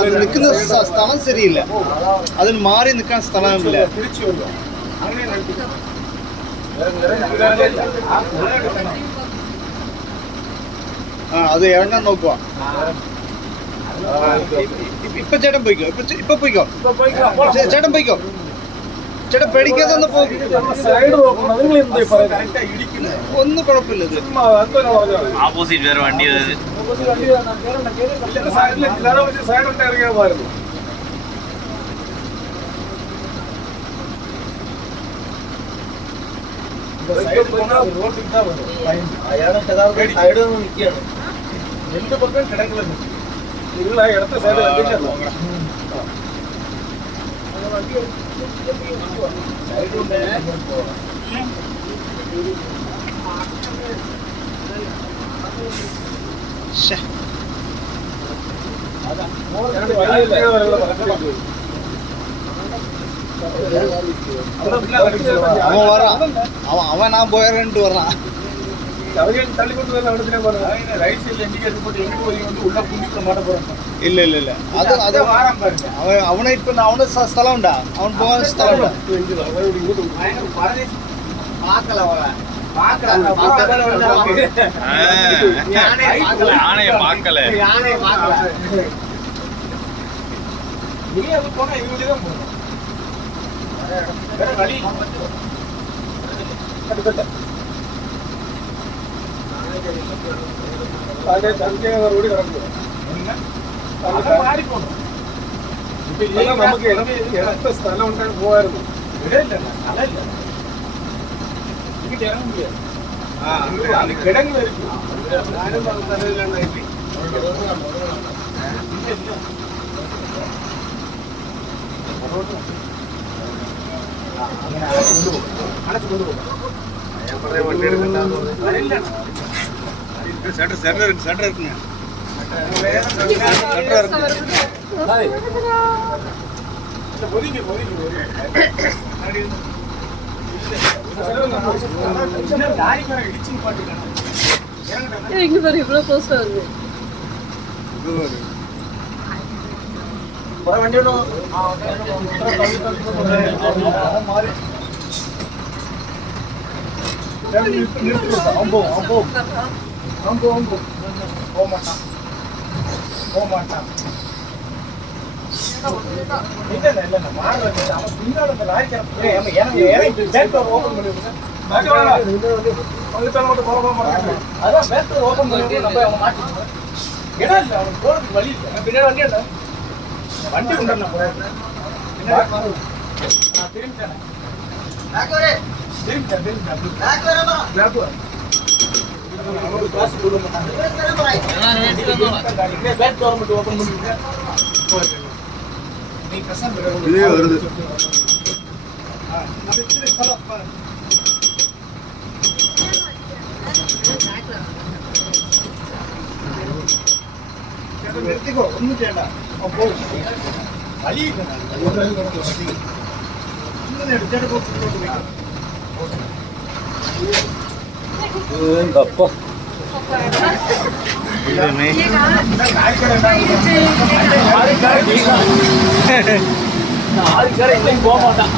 അത് നിൽക്കുന്ന സ്ഥലം ശരിയില്ല, അതിന് മാറി നിൽക്കാൻ സ്ഥലമില്ല. അത് ഇറങ്ങാൻ നോക്കുക. ഇപ്പൊ ചേട്ടൻ പോയിക്കോ, ഇപ്പൊ പോയിക്കോ ചേട്ടൻ പോയിക്കോ. ചേട്ടൻ പേടിക്കാതെ ഒന്ന് പോകും, ഒന്നും കുഴപ്പമില്ല. ഇത് ഓപ്പോസിറ്റ് വേറെ വണ്ടി രണ്ട് പക്കം കിടക്കുന്നത് ഇടത്തെ സൈഡ് அவன் நான் போயிடுறேன்ட்டு வர்றான். இல்ல இல்ல இல்ல அது அது அவனை இப்ப அவன ஸ்தலம் உண்டா, அவன் போன ஸ்தலம் உண்டா. നമുക്ക് ഇടത്തെ സ്ഥലം ഉണ്ടായി പോവായിരുന്നു. കിടങ്ങ് സെന്റർ இருக்குங்க. இங்க பாரு இவ்வளவு க்ளோஸ் வருது. வண்டி ஒன்று வண்டி உண்டா இதே வருது. ഒന്നും ചെയ്യണ്ട, போக மாட்டான்.